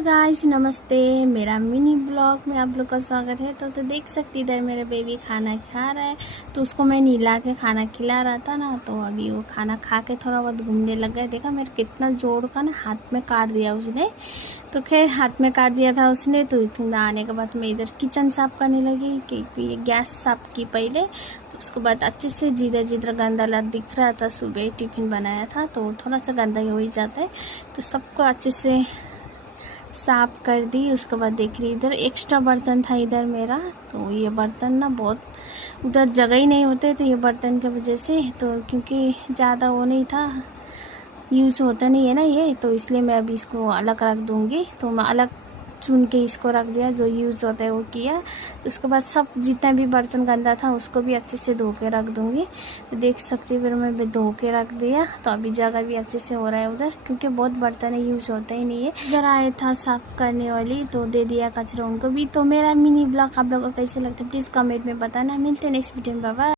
Hello guys, नमस्ते। मेरा mini blog में आप लोग का स्वागत है। तो देख सकती इधर मेरा बेबी खाना खा रहा है। तो उसको मैं नीला के खाना खिला रहा था ना, तो अभी वो खाना खा के थोड़ा बहुत घूमने लग गया। देखा मेरे कितना जोर का ना हाथ में काट दिया उसने। तो खैर हाथ में काट दिया था उसने। तो इतना आने के बाद मैं इधर किचन साफ़ करने लगी कि ये गैस साफ़ की पहले। तो उसके बाद अच्छे से जिधर जिधर गंदा लग दिख रहा था, सुबह टिफ़िन बनाया था तो थोड़ा सा गंदा हो ही जाता है। तो सबको अच्छे से साफ़ कर दी। उसके बाद देख रही इधर एक्स्ट्रा बर्तन था इधर मेरा। तो ये बर्तन ना बहुत उधर जगह ही नहीं होते, तो ये बर्तन की वजह से, तो क्योंकि ज़्यादा वो नहीं था, यूज़ होता नहीं है ना ये, तो इसलिए मैं अभी इसको अलग रख दूँगी। तो मैं अलग चुन के इसको रख दिया, जो यूज़ होता है वो किया। उसके बाद सब जितना भी बर्तन गंदा था उसको भी अच्छे से धो के रख दूँगी। तो देख सकते हो फिर मैं भी धो के रख दिया। तो अभी जगह भी अच्छे से हो रहा है उधर, क्योंकि बहुत बर्तन है, यूज़ होता ही नहीं है। इधर आया था साफ़ करने वाली, तो दे दिया कचरा उनको भी। तो मेरा मिनी ब्लॉग आप लोगों को कैसे लगता है प्लीज़ कमेंट में बताना। मिलते हैं नेक्स्ट वीडियो में, बाय बाय।